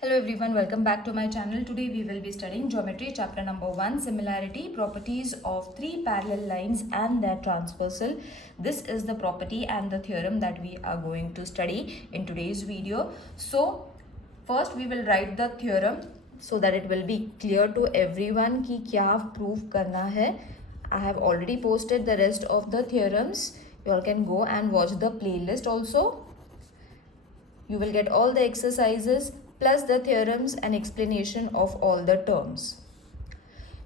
Hello everyone, welcome back to my channel. Today we will be studying geometry chapter number 1, similarity, properties of three parallel lines and their transversal. This is the property and the theorem that we are going to study in today's video. So first we will write the theorem so that it will be clear to everyone कि क्या prove करना है. I have already posted the rest of the theorems. You all can go and watch the playlist also. You will get all the exercises plus the theorems and explanation of all the terms.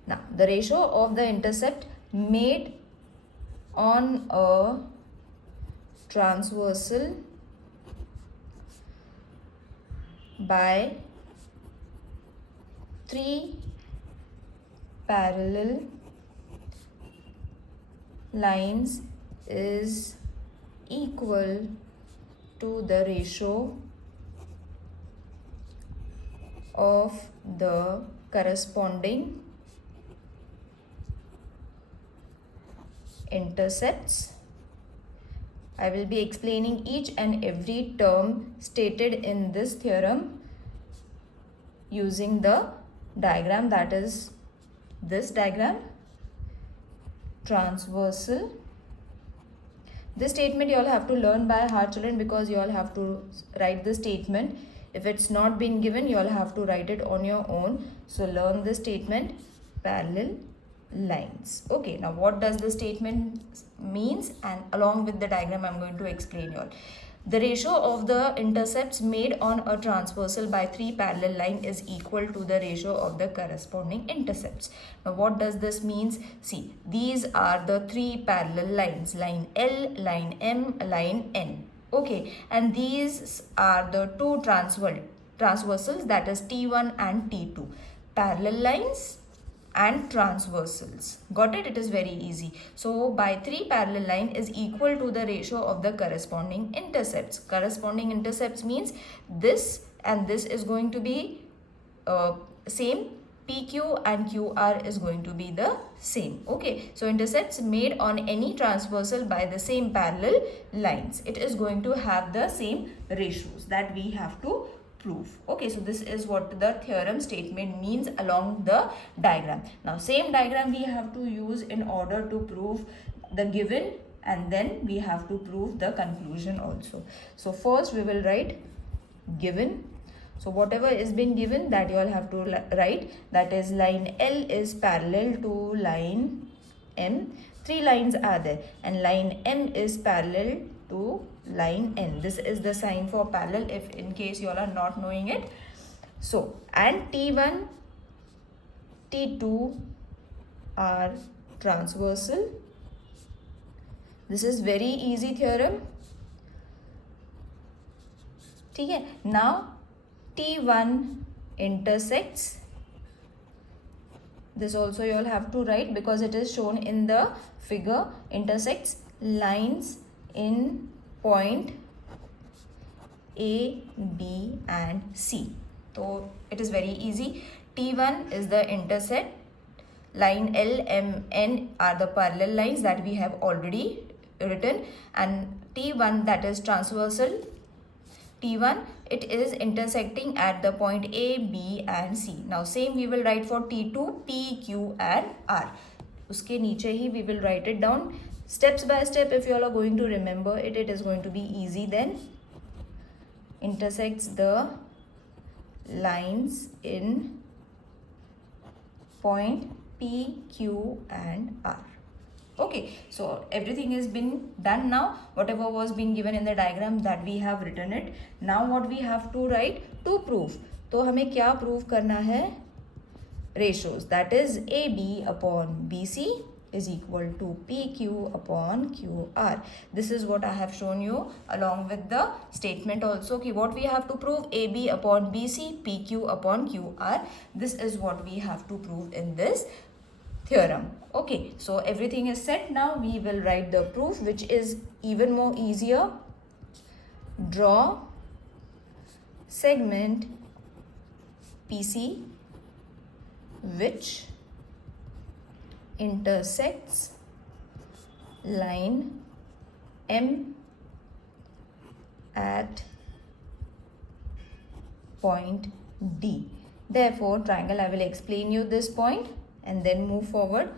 Now, the ratio of the intercept made on a transversal by three parallel lines is equal to the ratio of the corresponding intercepts. I will be explaining each and every term stated in this theorem using the diagram, that is this diagram, transversal. This statement you all have to learn by heart, children, because you all have to write the statement. If it's not been given, you all have to write it on your own. So learn the statement, parallel lines. Okay, now what does the statement means, and along with the diagram I'm going to explain you all. The ratio of the intercepts made on a transversal by three parallel line is equal to the ratio of the corresponding intercepts. Now what does this means? See, these are the three parallel lines, line L, line M, line N. Okay, and these are the two transversals, that is T1 and T2, parallel lines and transversals. Got it? It is very easy. So by three parallel line is equal to the ratio of the corresponding intercepts. Corresponding intercepts means this and this is going to be same. PQ and QR is going to be the same. Okay, so intercepts made on any transversal by the same parallel lines, it is going to have the same ratios that we have to prove. Okay, so this is what the theorem statement means along the diagram. Now same diagram we have to use in order to prove the given, and then we have to prove the conclusion also. So first we will write given. So whatever is been given, that you all have to write, that is line L is parallel to line M. Three lines are there, and line M is parallel to line N. This is the sign for parallel, if in case you all are not knowing it. So, and T1, T2 are transversal. This is very easy theorem. Okay, now T1 intersects, this also you all have to write because it is shown in the figure, intersects lines in point A, B and C. So it is very easy. T1 is the intercept, line L, M, N are the parallel lines that we have already written, and T1, that is transversal. T1, it is intersecting at the point A, B and C. Now same we will write for T2, P, Q and R. Uske niche hi we will write it down steps by step. If you all are going to remember it, it is going to be easy then. Intersects the lines in point P, Q and R. Okay, so everything has been done now. Whatever was being given in the diagram, that we have written it. Now what we have to write to prove. तो हमें क्या prove करना है? Ratios, that is AB upon BC is equal to PQ upon QR. This is what I have shown you along with the statement also. Okay, what we have to prove, AB upon BC, PQ upon QR. This is what we have to prove in this theorem. Okay, so everything is set. Now we will write the proof, which is even more easier. Draw segment PC which intersects line M at point D. Therefore, triangle, I will explain you this point and then move forward.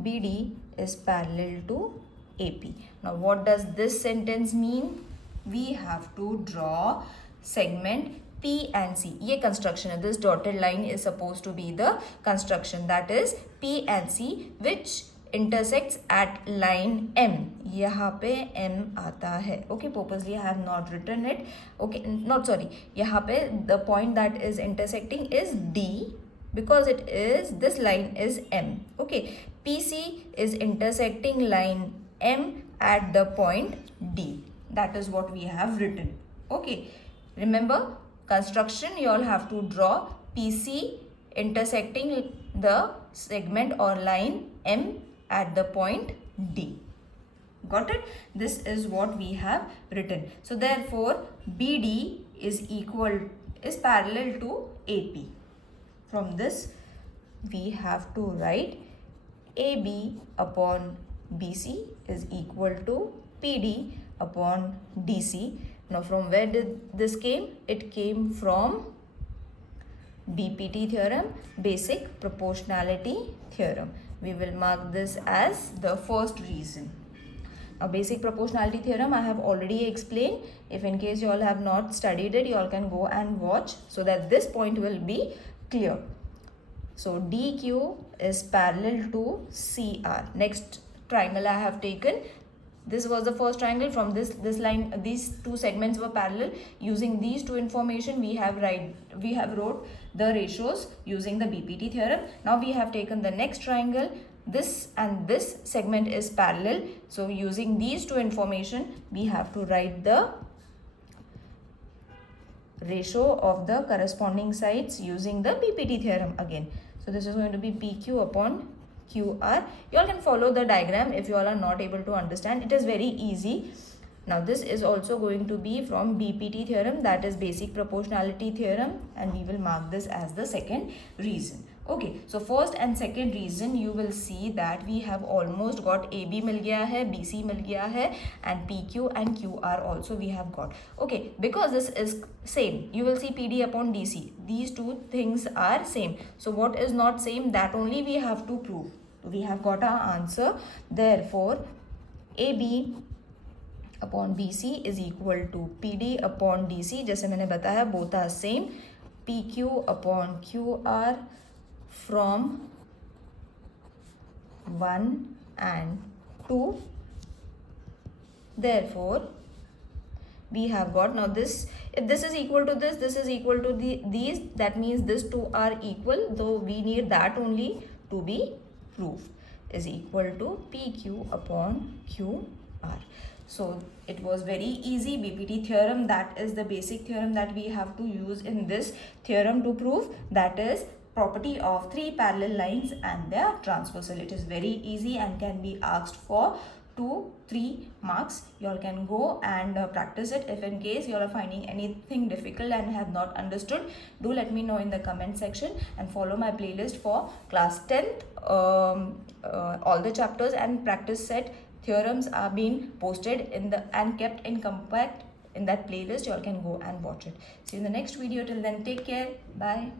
BD is parallel to AP. Now, what does this sentence mean? We have to draw segment P and C. ये construction है. This dotted line is supposed to be the construction, that is P and C, which intersects at line M. यहाँ पे M आता है. Okay, purposely I have not written it. Okay, not sorry. यहाँ पे the point that is intersecting is D, because it is, this line is M. Okay, PC is intersecting line M at the point D. That is what we have written. Okay, remember, construction, you all have to draw PC intersecting the segment or line M at the point D. Got it? This is what we have written. So therefore, BD is parallel to AP. From this, we have to write AB upon BC is equal to PD upon DC. Now, from where did this came? It came from BPT theorem, basic proportionality theorem. We will mark this as the first reason. Now, basic proportionality theorem I have already explained. If in case you all have not studied it, you all can go and watch so that this point will be clear. So, DQ is parallel to CR. Next triangle I have taken. This was the first triangle. From this line, these two segments were parallel. Using these two information, we have wrote the ratios using the BPT theorem. Now we have taken the next triangle. This and this segment is parallel. So using these two information, we have to write the ratio of the corresponding sides using the BPT theorem again. So this is going to be PQ upon QR. You all can follow the diagram if you all are not able to understand. It is very easy. Now this is also going to be from BPT theorem, that is basic proportionality theorem, and we will mark this as the second reason. Okay, so first and second reason, you will see that we have almost got AB मिल गया है, BC मिल गया है, and PQ and QR also we have got. Okay, because this is same, you will see PD upon DC. These two things are same. So what is not same, that only we have to prove. We have got our answer. Therefore, AB upon BC is equal to PD upon DC. जैसे मैंने बताया, both are same. PQ upon QR from 1 and 2. Therefore, we have got, now this, if this is equal to this is equal to these, that means these two are equal, though we need that only to be proved, is equal to PQ upon QR. So it was very easy. BPT theorem, that is the basic theorem that we have to use in this theorem to prove, that is property of three parallel lines and their transversal. It is very easy and can be asked for 2-3 marks. You all can go and practice it. If in case you all are finding anything difficult and have not understood, do let me know in the comment section, and follow my playlist for class 10th. All the chapters and practice set theorems are being posted in the and kept in compact in that playlist. You all can go and watch it. See you in the next video. Till then, take care. Bye.